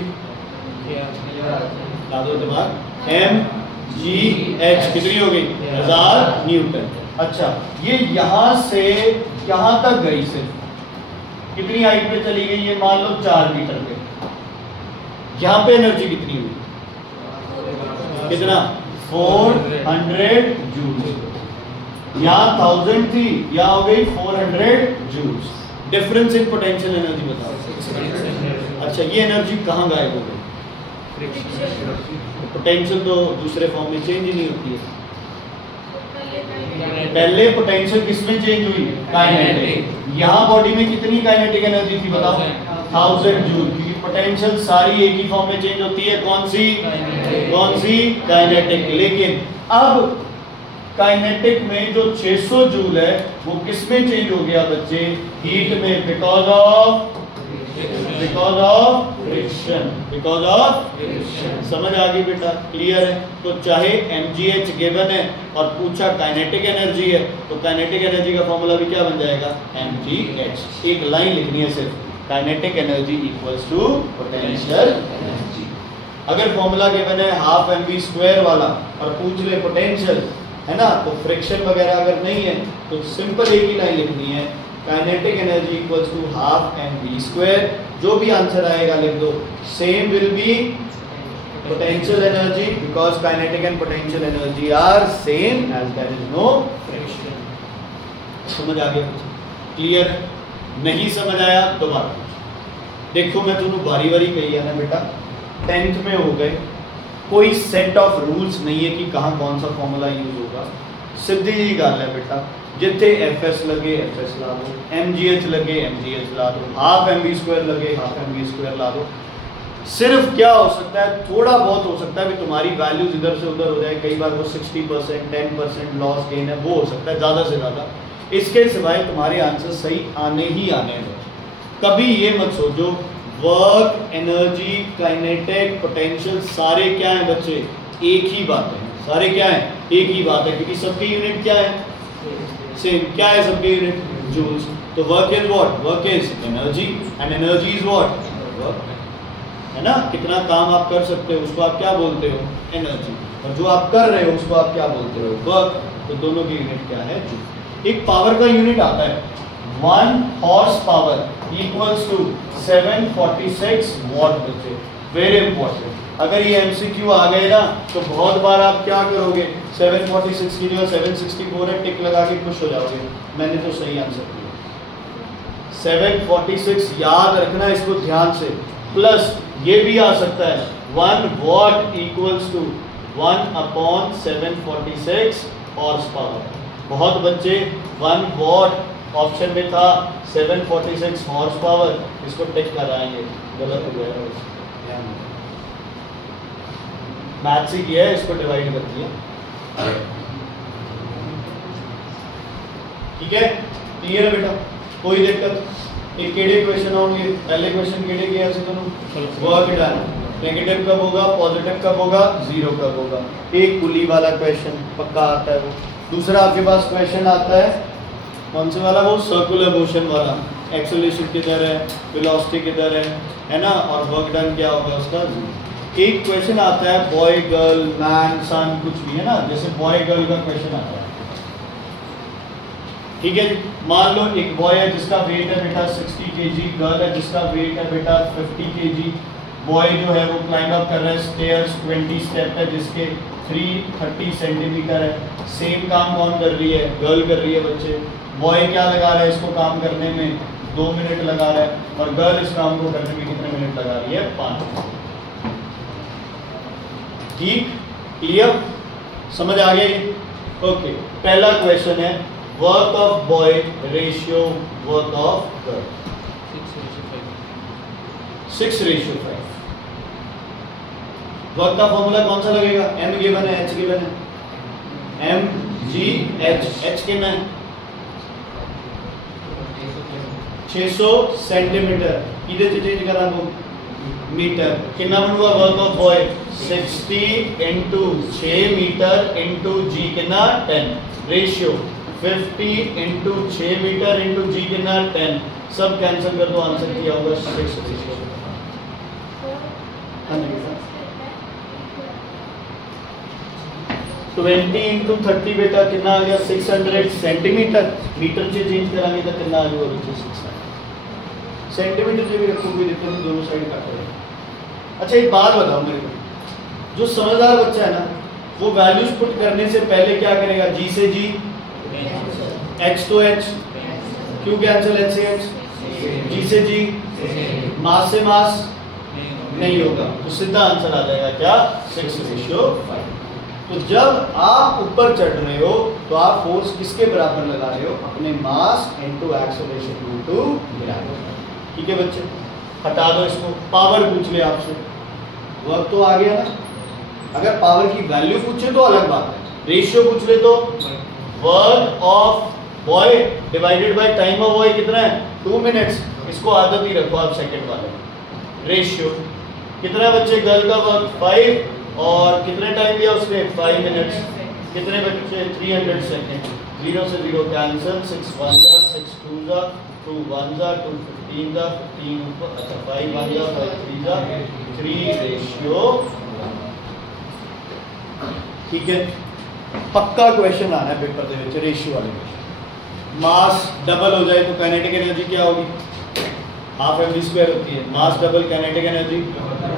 दिमाग mgh कितनी होगी? 1000 न्यूटन। अच्छा, ये यहां से यहां तक गई, सिर्फ कितनी हाइट पे चली गई? ये मान लो 4 मीटर पे। यहां पे एनर्जी कितनी हुई? कितना? 400 जूल्स। यहाँ 1000 थी, यहाँ हो गई 400 joules. Difference in potential energy बताओ। अच्छा, ये एनर्जी कहाँ गायब हो गई? पोटेंशियल तो दूसरे फॉर्म में चेंज ही नहीं होती है। पहले पोटेंशियल किसमें चेंज हुई? काइनेटिक। यहाँ बॉडी में कितनी काइनेटिक एनर्जी थी बताओ? 1000 जूल। क्योंकि पोटेंशियल सारी एक ही फॉर्म में चेंज होती है, कौन सी? कौन सी? काइनेटिक। लेकिन अब काइनेटिक में जो 600 जूल है वो किस में चेंज हो गया बच्चे? हीट में, because of friction. Because of समझ आ गई बेटा? क्लियर है? तो चाहे mgh गिवन है और पूछा काइनेटिक एनर्जी है, तो काइनेटिक एनर्जी का फॉर्मूला भी क्या बन जाएगा? mgh। एक लाइन लिखनी है सिर्फ, kinetic energy equals to potential energy. अगर फॉर्मूला गिवन है हाफ mv² वाला और पूछ ले पोटेंशियल, है ना, तो फ्रिक्शन वगैरह अगर नहीं है तो सिंपल एक ही लाइन लिखनी है, kinetic energy equals to half mv²। जो भी आंसर आएगा लिख दो। Same will be potential energy because kinetic and potential energy are same as there is no friction. समझ आ गया? क्लियर? नहीं समझ आया दोबारा देखो। मैं तुम्हें बारी बारी कही है ना बेटा, 10th में हो गए, कोई सेट ऑफ रूल्स नहीं है कि कहाँ कौन सा फॉर्मूला यूज होगा। सीधी जी गल है बेटा, जिथे fs लगे fs ला दो, mgh लगे mgh ला दो, हाफ mv² लगे हाफ mv² ला दो। सिर्फ क्या हो सकता है, थोड़ा बहुत हो सकता है कि तुम्हारी वैल्यूज इधर से उधर हो जाए, कई बार वो 60% 10% लॉस गेन है, वो हो सकता है ज़्यादा से ज़्यादा। इसके सिवाय तुम्हारे आंसर सही आने ही आने हैं। कभी ये मत सोचो वर्क, एनर्जी, काइनेटिक, पोटेंशियल सारे क्या हैं बच्चे? एक ही बात है। सारे क्या हैं? एक ही बात है, क्योंकि सबकी यूनिट क्या है? सेम। क्या है सबकी यूनिट? जूल्स। तो work is what? Work is energy and energy is what? Work. है ना? कितना काम आप कर सकते हो उसको आप क्या बोलते हो? एनर्जी। और जो आप कर रहे हो उसको आप क्या बोलते हो? वर्क। तो दोनों की यूनिट क्या है? जूल। एक पावर का यूनिट आता है 1 horse power equals to 746 watt बच्चे। Very important. अगर ये MCQ आ गए ना तो बहुत बार आप क्या करोगे, 746 की जगह 764 है, टिक लगा के खुश हो जाओगे, मैंने तो सही आंसर दिया। 746 याद रखना इसको ध्यान से। प्लस ये भी आ सकता है 1 watt equals to 1/746 horse power. बहुत बच्चे 1 वॉट ऑप्शन में था, 746 हॉर्स पावर, इसको टिक लगाएंगे, गलत हो गया। मैथ से किया है, इसको डिवाइड कर दिया। ठीक है? क्लियर है बेटा? कोई दिक्कत? एक केड़े क्वेश्चन होंगे, पहले क्वेश्चन केड़े किया से दोनों वर्क डन, नेगेटिव कब होगा, पॉजिटिव कब होगा, जीरो कब होगा। एक पुली वाला क्वेश्चन पक्का आता है वो। दूसरा आपके पास क्वेश्चन आता है कौन से वाला? वो सर्कुलर मोशन वाला, एक्सेलरेशन किधर है, वेलोसिटी किधर है ना, और वर्क डन क्या होगा उसका। एक क्वेश्चन आता है बॉय गर्ल मैन सन कुछ भी, है ना, जैसे बॉय गर्ल का क्वेश्चन आता है। ठीक है, मान लो एक बॉय है जिसका वेट है बेटा 60 kg, गर्ल है जिसका वेट है बेटा 50 kg। बॉय जो है वो क्लाइंब अप कर रहा है स्टेयर्स, 20 स्टेप है जिसके 330 सेंटीमीटर है। सेम काम कौन कर रही है? गर्ल कर रही है बच्चे। बॉय क्या लगा रहा है इसको काम करने में? 2 मिनट लगा रहा है और गर्ल इस काम को करने में कितने मिनट लगा रही है? 5। ठीक, क्लियर, समझ आ गई? ओके, पहला क्वेश्चन है work of boy ratio work of girl 6:5। Work का फॉर्मूला कौन सा लगेगा? m गिवन है, h गिवन है, m g h, h कितना है? 600 सेंटीमीटर, किधर से चेंज करा वो मीटर, कितना बनूगा work of boy? 60 into 6 metre into g कितना? 10। Ratio 50 into 6 metre into g कितना? 10। सब कैंसिल कर दो, आंसर किया होगा 6 20 इंटू 30 बेटा कितना आ गया? 600 सेंटीमीटर। मीटर से चेंज करांगे तो कितना आ जाएगा? 600 सेंटीमीटर से भी रखो, कोई दिक्कत नहीं, दोनों साइड काट देगा। अच्छा एक बात बताओ मेरे को, जो समझदार बच्चा है ना वो वैल्यूज पुट करने से पहले क्या करेगा? जी से जी, एच तो एच, क्यों कैंसिल एच से एच, जी से जी, मास से मास नहीं होगा, तो सीधा आंसर आ जाएगा क्या? 6:5। तो जब आप ऊपर चढ़ रहे हो तो आप फोर्स किसके बराबर लगा रहे हो? अपने mass into acceleration into gravity. ठीक है बच्चे, हटा दो इसको। पावर पूछ ले आपसे, वर्क तो आ गया ना, अगर पावर की वैल्यू पूछे तो अलग बात है। रेशियो पूछ ले तो work of boy divided by time of boy कितना है? 2 मिनट्स। इसको आदत ही रखो आप सेकंड वाले। रेशियो कितना है बच्चे? गर्ल का वर्क 5 और कितने टाइम दिया उसने? 5 मिनट्स। कितने बच्चे? 300 सेकेंड। 0 से 0 कैंसिल, 6 1 जा, 6 2 जा, 2 1 जा, 2 15 जा, 15 ऊपर, अच्छा 5 1 जा, 5 3 जा, 3 रेशियो। ठीक है, पक्का क्वेश्चन आना है पेपर दे विच रेशियो वाले क्वेश्चन। मास डबल हो जाए तो काइनेटिक एनर्जी क्या होगी? हाफ mv² होती है। Mass double, kinetic energy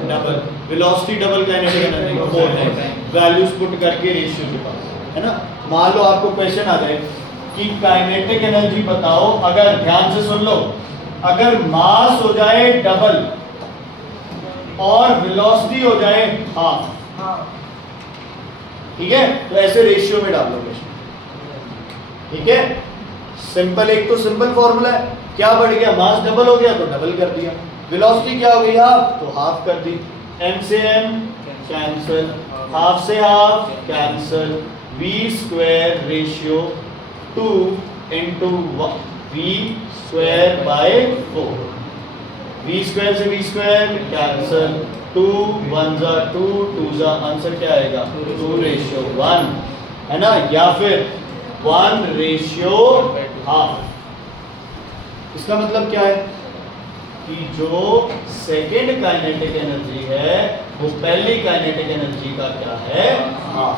double, velocity double, kinetic energy 4 times. Values put करके रेशियो के पास, है ना। मान लो आपको क्वेश्चन आ जाए कि काइनेटिक एनर्जी बताओ, अगर ध्यान से सुन लो, अगर मास हो जाए डबल और वेलोसिटी हो जाए हाफ, ठीक है, तो ऐसे रेशियो में डाल लो क्वेश्चन। ठीक है, सिंपल, एक तो सिंपल फॉर्मूला है, क्या बढ़ गया? मास डबल हो गया तो डबल कर दिया, वेलोसिटी क्या हो गई? हाफ, तो हाफ कर दी, m से m कैंसिल, हाफ से half cancel, v² ratio 2 into v² by 4, v² से v² कैंसिल, 2 1 जा 2, 2 जा, आंसर क्या आएगा? 2:1, है ना। या फिर 1:½ इसका मतलब क्या है कि जो सेकेंड काइनेटिक एनर्जी है वो पहली काइनेटिक एनर्जी का क्या है? हाफ।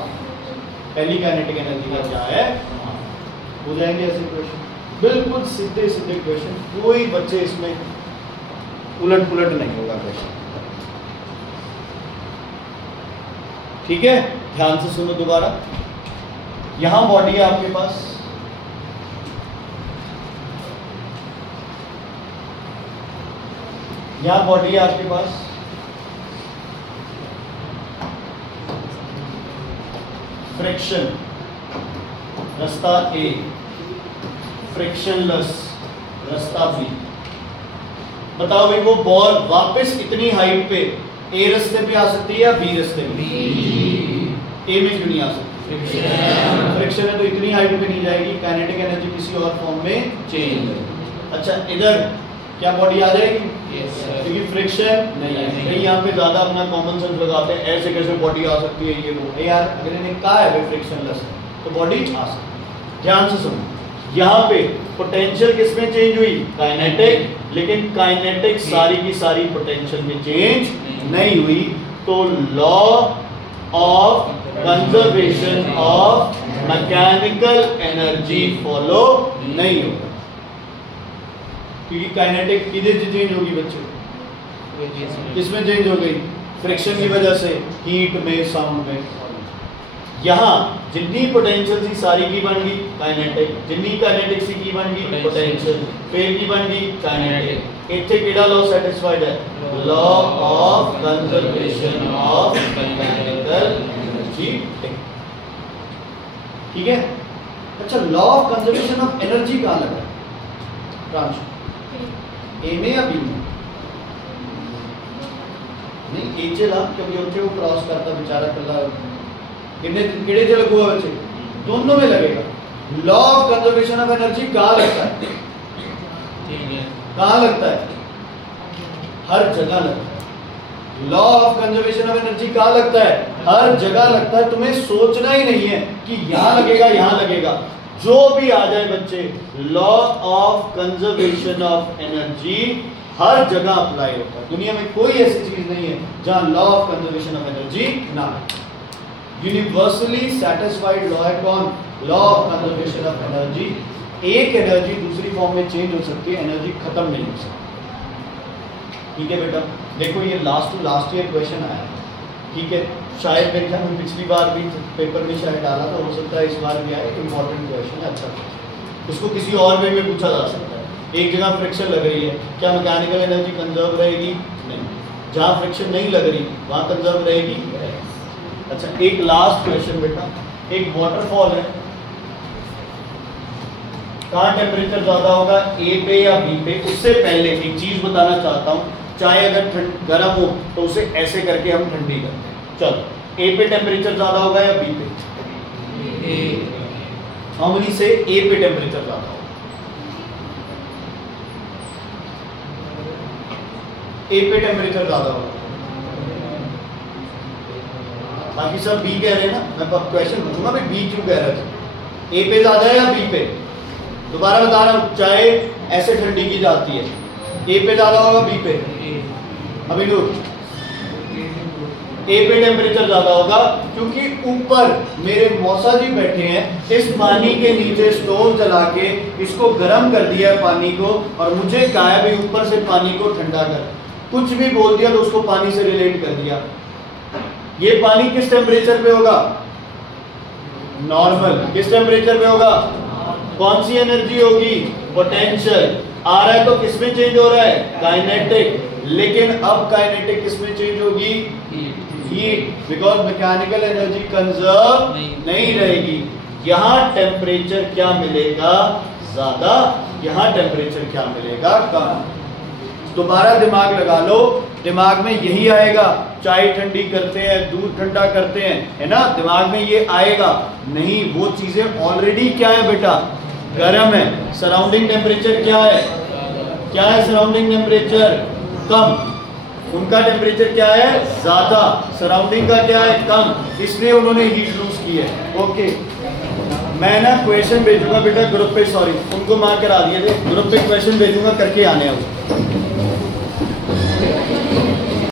पहली काइनेटिक एनर्जी का क्या है? हाफ। हो जाएंगे ऐसे क्वेश्चन, बिल्कुल सीधे सीधे क्वेश्चन, कोई बच्चे इसमें उलट पुलट नहीं होगा क्वेश्चन। ठीक है, ध्यान से सुनो दोबारा। यहां बॉडी है आपके पास, यहां बॉडी है आपके पास, फ्रिक्शन रास्ता ए, फ्रिक्शनलेस रास्ता बी। बताओ भाई, वो बॉल वापस इतनी हाइट पे ए रास्ते पे आ सकती है या बी रास्ते पे? ए में क्यों नहीं आ सकती? फ्रिक्शन है तो इतनी हाइट पे नहीं जाएगी, काइनेटिक एनर्जी किसी और फॉर्म में चेंज। अच्छा, इधर क्या बॉडी आ जाएगी? क्योंकि फ्रिक्शन नहीं है। यहाँ पे ज्यादा अपना कॉमन सेंस लगाते हैं, ऐसे कैसे बॉडी आ सकती है? ये वो यार, अगर इन्हें कहा है फ्रिक्शनलेस तो बॉडी आ सकती है। ध्यान से सुनो, यहाँ पे पोटेंशियल किसमें चेंज हुई? काइनेटिक, लेकिन काइनेटिक सारी की सारी पोटेंशियल में चेंज नहीं हुई, तो law of conservation of mechanical energy follow नहीं होगा, क्योंकि काइनेटिक किधर से चेंज होगी बच्चों? किसमें चेंज हो गई? फ्रिक्शन की वजह से, हीट में, साउंड में। यहाँ जितनी पोटेंशियल थी सारी की बन गई काइनेटिक, जितनी काइनेटिक सी की बन गई पोटेंशियल, फिर की बन गई काइनेटिक। इतने केड़ा लॉ सैटिस्फाइड है, law of conservation of mechanical energy. ठीक है। अच्छा, law of conservation of energy कहाँ लगा ब्रांच, ए में या बी में? नहीं, ए चला कभी उनके वो क्रॉस करता बेचारा कला किड़े से लगुआ बच्चे, दोनों में लगेगा। Law of conservation of energy कहाँ लगता है? कहाँ लगता है? हर जगह लगता है। Law of conservation of energy कहाँ लगता है? हर जगह लगता है। तुम्हें सोचना ही नहीं है कि यहाँ लगेगा यहाँ लगेगा, जो भी आ जाए बच्चे, law of conservation of energy हर जगह अप्लाई होता है। दुनिया में कोई ऐसी चीज नहीं है जहां law of conservation of energy ना हो। यूनिवर्सली सैटिस्फाइड लॉ है कौन? Law of conservation of energy. एक एनर्जी दूसरी फॉर्म में चेंज हो सकती है, एनर्जी खत्म नहीं हो सकती। ठीक है बेटा, देखो ये last to last year question आया, ठीक है, शायद मेरे ख्याल में पिछली बार भी पेपर में शायद डाला था, हो सकता है इस बार भी आए। इंपॉर्टेंट क्वेश्चन है, अच्छा उसको किसी और वे में पूछा जा सकता है। एक जगह फ्रिक्शन लग रही है, क्या मैकेनिकल एनर्जी कंजर्व रहेगी? नहीं। जहाँ फ्रिक्शन नहीं लग रही वहाँ कंजर्व रहेगी? अच्छा, एक लास्ट क्वेश्चन बेटा, एक वाटरफॉल है, कहाँ टेम्परेचर ज्यादा होगा, ए पे या बी पे? उससे पहले एक चीज बताना चाहता हूँ, चाहे अगर गर्म हो तो उसे ऐसे करके हम ठंडी करते हैं। चलो, ए पे टेम्परेचर ज्यादा होगा या बी पे? हाउ मेनी से ए पे टेम्परेचर ज्यादा होगा? ए पे टेम्परेचर ज्यादा होगा, बाकी सब बी कह रहे हैं ना। मैं क्वेश्चन पूछूंगा भाई बी क्यों कह रहे थे? ए पे ज्यादा है या बी पे? दोबारा बता रहा हूं, चाहे ऐसे ठंडी की जाती है, ए पे ज्यादा होगा बी पे? अभी लोग ए पे टेम्परेचर ज्यादा होगा क्योंकि ऊपर मेरे मौसा जी बैठे हैं, इस पानी के नीचे स्टोव जला के इसको गर्म कर दिया है पानी को, और मुझे कहा है भाई ऊपर से पानी को ठंडा कर। कुछ भी बोल दिया तो उसको पानी से रिलेट कर दिया। ये पानी किस टेम्परेचर पे होगा? नॉर्मल। किस टेम्परेचर पे होगा? कौन सी एनर्जी होगी? पोटेंशियल। आ रहा है तो किसमें चेंज हो रहा है? काइनेटिक। लेकिन अब काइनेटिक किसमें चेंज होगी? Heat, because mechanical energy conserve नहीं रहेगी। यहाँ टेम्परेचर क्या मिलेगा? ज्यादा। यहाँ टेम्परेचर क्या मिलेगा? कम। दोबारा दिमाग लगा लो, दिमाग में यही आएगा, चाय ठंडी करते हैं, दूध ठंडा करते हैं, है ना, दिमाग में ये आएगा। नहीं, वो चीजें ऑलरेडी क्या है बेटा? गर्म है। सराउंडिंग टेम्परेचर क्या है? क्या है सराउंडिंग टेम्परेचर? कम। उनका टेम्परेचर क्या है? ज्यादा। सराउंडिंग का क्या है? कम। इसलिए उन्होंने हीट लूज की है। ओके, मैं ना क्वेश्चन भेजूंगा बेटा ग्रुप पे, सॉरी उनको मार्क करा दिए थे, ग्रुप पे क्वेश्चन भेजूंगा, करके आने हैं।